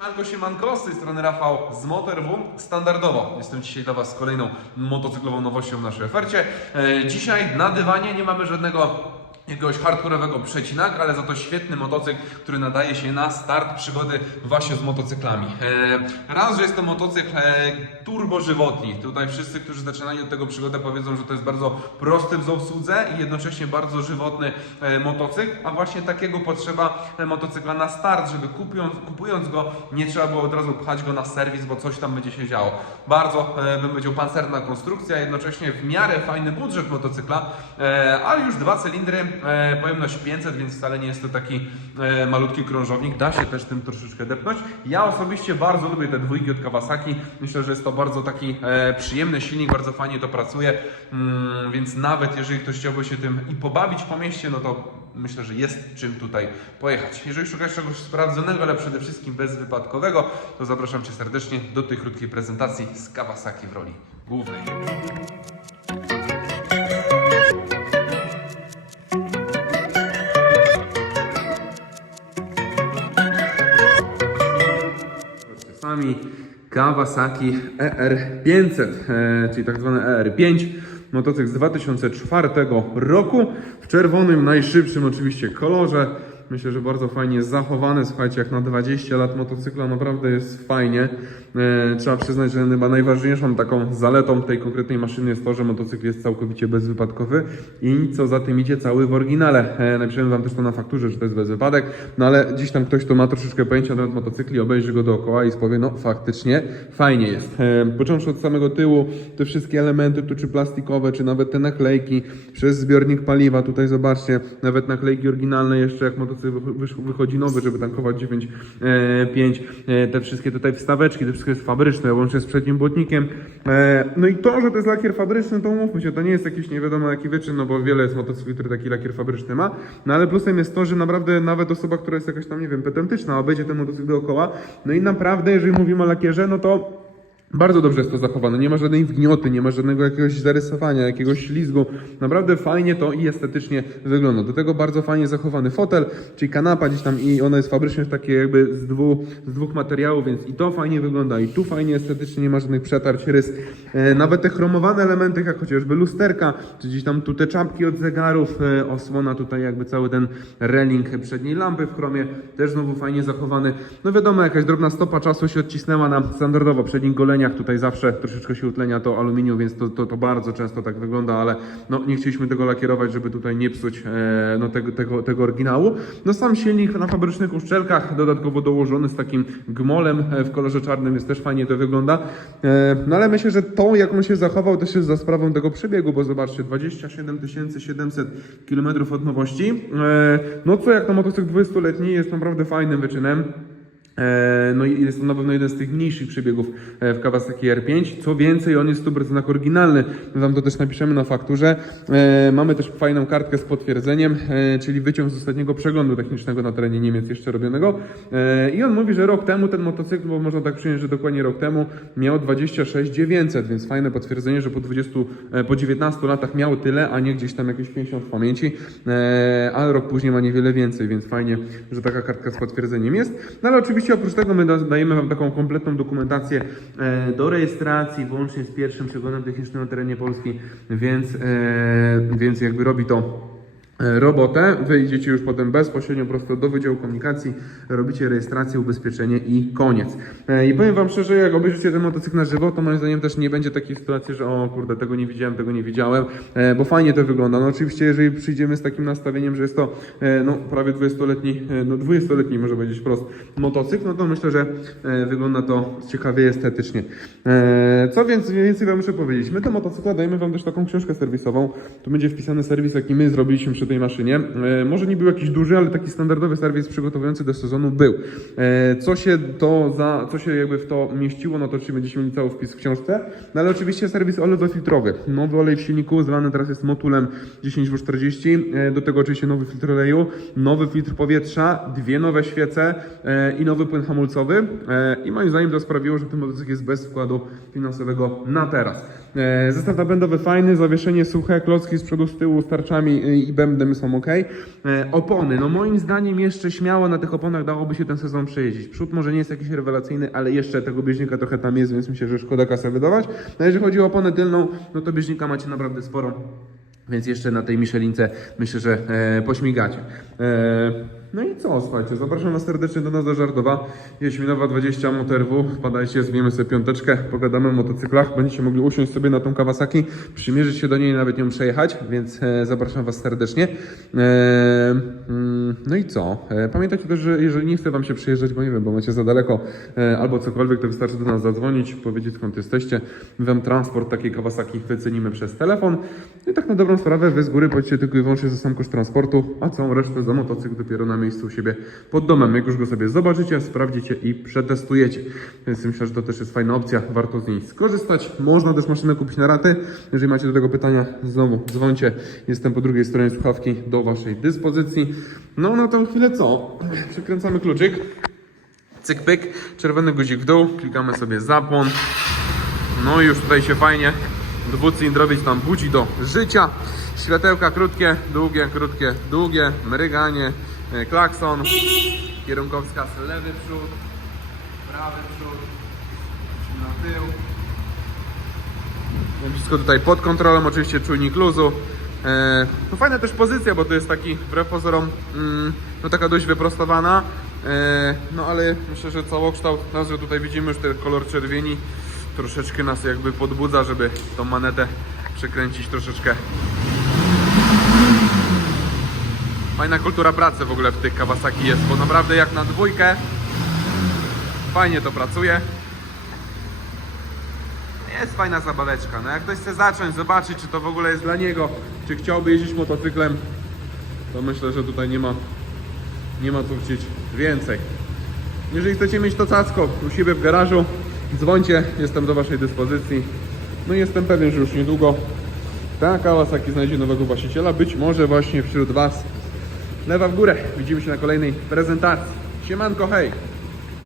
Manko siemanko, z tej strony Rafał z MotorW. Standardowo jestem dzisiaj dla Was z kolejną motocyklową nowością w naszej ofercie. E, dzisiaj na dywanie nie mamy żadnego jakiegoś hardkorowego przecinaka, ale za to świetny motocykl, który nadaje się na start przygody właśnie z motocyklami. E, raz, że jest to motocykl e, turbożywotni. Tutaj wszyscy, którzy zaczynali od tego przygodę powiedzą, że to jest bardzo prosty w obsłudze i jednocześnie bardzo żywotny e, motocykl, a właśnie takiego potrzeba motocykla na start, żeby kupując, kupując go nie trzeba było od razu pchać go na serwis, bo coś tam będzie się działo. Bardzo bym powiedział pancerna konstrukcja, jednocześnie w miarę fajny budżet motocykla, ale już dwa cylindry, e, pojemność 500, więc wcale nie jest to taki e, malutki krążownik. Da się też tym troszeczkę depnąć. Ja osobiście bardzo lubię te dwójki od Kawasaki. Myślę, że jest to bardzo taki e, przyjemny silnik, bardzo fajnie to pracuje, mm, więc nawet jeżeli ktoś chciałby się tym i pobawić po mieście, no to myślę, że jest czym tutaj pojechać. Jeżeli szukasz czegoś sprawdzonego, ale przede wszystkim bezwypadkowego, to zapraszam Cię serdecznie do tej krótkiej prezentacji z Kawasaki w roli głównej. Kawasaki ER500, e, czyli tak zwany ER5. Motocykl z 2004 roku w czerwonym, najszybszym oczywiście kolorze. Myślę, że bardzo fajnie jest zachowany. Słuchajcie, jak na 20 lat motocykla naprawdę jest fajnie. E, trzeba przyznać, że chyba najważniejszą taką zaletą tej konkretnej maszyny jest to, że motocykl jest całkowicie bezwypadkowy i co za tym idzie cały w oryginale. E, napiszemy Wam też to na fakturze, że to jest bez wypadek, no ale gdzieś tam ktoś, kto ma troszeczkę pojęcia na temat motocykli, obejrzy go dookoła i powie, no faktycznie fajnie jest. E, począwszy od samego tyłu, te wszystkie elementy, tu czy plastikowe, czy nawet te naklejki, przez zbiornik paliwa, tutaj zobaczcie, nawet naklejki oryginalne jeszcze, jak motocykl wychodzi nowy, żeby tankować 9.5, e, te wszystkie tutaj wstaweczki, to wszystko jest fabryczne, łącznie z przednim błotnikiem. E, no i to, że to jest lakier fabryczny, to umówmy się, to nie jest jakiś nie wiadomo jaki wyczyn, no bo wiele jest motocykli, który taki lakier fabryczny ma, no ale plusem jest to, że naprawdę nawet osoba, która jest jakaś tam, nie wiem, petentyczna, obejdzie ten motocykl dookoła, no i naprawdę, jeżeli mówimy o lakierze, no to bardzo dobrze jest to zachowane, nie ma żadnej wgnioty, nie ma żadnego jakiegoś zarysowania, jakiegoś ślizgu. Naprawdę fajnie to i estetycznie wygląda. Do tego bardzo fajnie zachowany fotel, czyli kanapa gdzieś tam i ona jest fabrycznie takie jakby z dwóch, z dwóch materiałów, więc i to fajnie wygląda, i tu fajnie estetycznie, nie ma żadnych przetarć, rys. E, nawet te chromowane elementy, jak chociażby lusterka, czy gdzieś tam tu te czapki od zegarów, e, osłona tutaj jakby cały ten reling przedniej lampy w chromie, też znowu fajnie zachowany. No wiadomo, jakaś drobna stopa czasu się odcisnęła na standardowo przednich goleniach, tutaj zawsze troszeczkę się utlenia to aluminium, więc to, to, to bardzo często tak wygląda, ale no, nie chcieliśmy tego lakierować, żeby tutaj nie psuć e, no, tego, tego, tego oryginału. No sam silnik na fabrycznych uszczelkach, dodatkowo dołożony z takim gmolem e, w kolorze czarnym, więc też fajnie to wygląda. E, no ale myślę, że to jak on się zachował też jest za sprawą tego przebiegu, bo zobaczcie, 27 700 km od nowości. E, no co jak na motocykl 20-letni jest naprawdę fajnym wyczynem. E, No i jest to na pewno jeden z tych mniejszych przebiegów e, w Kawasaki R5. Co więcej, on jest w 100% oryginalny. Wam to też napiszemy na fakturze. E, Mamy też fajną kartkę z potwierdzeniem, czyli wyciąg z ostatniego przeglądu technicznego na terenie Niemiec jeszcze robionego. I on mówi, że rok temu ten motocykl, bo można tak przyjąć, że dokładnie rok temu miał 26 900, więc fajne potwierdzenie, że po 20, e, po 19 latach miał tyle, a nie gdzieś tam jakieś 50 w pamięci, ale rok później ma niewiele więcej, więc fajnie, że taka kartka z potwierdzeniem jest. No ale oczywiście oprócz tego my da- dajemy Wam taką kompletną dokumentację e, do rejestracji, włącznie z pierwszym przeglądem technicznym na terenie Polski, więc, e, więc jakby robi to robotę. Wy idziecie już potem bezpośrednio prosto do Wydziału Komunikacji, robicie rejestrację, ubezpieczenie i koniec. E, I powiem Wam szczerze, jak obejrzycie ten motocykl na żywo, to moim zdaniem też nie będzie takiej sytuacji, że o kurde, tego nie widziałem, tego nie widziałem, e, bo fajnie to wygląda. No oczywiście, jeżeli przyjdziemy z takim nastawieniem, że jest to e, no, prawie 20-letni, e, no 20-letni może powiedzieć wprost motocykl, no to myślę, że e, wygląda to ciekawie estetycznie. E, Co więc więcej Wam muszę powiedzieć? My do motocykla dajemy Wam też taką książkę serwisową. Tu będzie wpisany serwis, jaki my zrobiliśmy przy tej maszynie. E, Może nie był jakiś duży, ale taki standardowy serwis przygotowujący do sezonu był. E, Co się to za, co się jakby w to mieściło, no to oczywiście będziecie mieli cały wpis w książce. No ale oczywiście serwis olejofiltrowy. Nowy olej w silniku, zwany teraz jest Motulem 10W40. E, Do tego oczywiście nowy filtr oleju, nowy filtr powietrza, dwie nowe świece i nowy płyn hamulcowy. I moim zdaniem to sprawiło, że ten motocykl jest bez wkładu finansowego na teraz. Zestaw napędowy fajny, zawieszenie suche, klocki z przodu, z tyłu, z tarczami i bębnem względem są ok. E, opony, no moim zdaniem jeszcze śmiało na tych oponach dałoby się ten sezon przejeździć. Przód może nie jest jakiś rewelacyjny, ale jeszcze tego bieżnika trochę tam jest, więc myślę, że szkoda kasę wydawać. No jeżeli chodzi o oponę tylną, no to bieżnika macie naprawdę sporo. Więc jeszcze na tej Michelince myślę, że e, pośmigacie. E, no i co, słuchajcie, zapraszam Was serdecznie do nas do Żardowa. Jeśminowa 20 Motorwu. Wpadajcie, zbijemy sobie piąteczkę, pogadamy o motocyklach. Będziecie mogli usiąść sobie na tą Kawasaki, przymierzyć się do niej nawet ją przejechać, więc e, zapraszam Was serdecznie. E, mm, no i co? E, pamiętajcie też, że jeżeli nie chce Wam się przyjeżdżać, bo nie wiem, bo macie za daleko albo cokolwiek, to wystarczy do nas zadzwonić, powiedzieć skąd jesteście. My Wam transport takiej Kawasaki wycenimy przez telefon. No i tak na dobrą sprawę, Wy z góry płacicie tylko i wyłącznie za sam koszt transportu, a całą resztę za motocykl dopiero na miejscu u siebie pod domem. Jak już go sobie zobaczycie, sprawdzicie i przetestujecie. Więc myślę, że to też jest fajna opcja, warto z niej skorzystać. Można też maszynę kupić na raty. Jeżeli macie do tego pytania, znowu dzwońcie. Jestem po drugiej stronie słuchawki do Waszej dyspozycji. No na tą chwilę co? Przykręcamy kluczyk. Cyk pyk, czerwony guzik w dół, klikamy sobie zapłon. No i już tutaj się fajnie dwucylindrowiec tam budzi do życia. Światełka krótkie, długie, krótkie, długie, mryganie, klakson, kierunkowskaz lewy przód, prawy przód, na tył. Wszystko tutaj pod kontrolą, oczywiście czujnik luzu. E, no fajna też pozycja, bo to jest taki wbrew pozorom mm, no taka dość wyprostowana. E, no ale myślę, że całokształt nas, że tutaj widzimy już ten kolor czerwieni troszeczkę nas jakby podbudza, żeby tą manetę przekręcić troszeczkę. Fajna kultura pracy w ogóle w tych Kawasaki jest, bo naprawdę jak na dwójkę fajnie to pracuje. Jest fajna zabaweczka. No jak ktoś chce zacząć, zobaczyć, czy to w ogóle jest dla niego, czy chciałby jeździć motocyklem, to myślę, że tutaj nie ma, nie ma co chcieć więcej. Jeżeli chcecie mieć to cacko u siebie w garażu, dzwońcie, jestem do Waszej dyspozycji. No i jestem pewien, że już niedługo ta Kawasaki znajdzie nowego właściciela, być może właśnie wśród Was. Lewa w górę, widzimy się na kolejnej prezentacji. Siemanko, hej!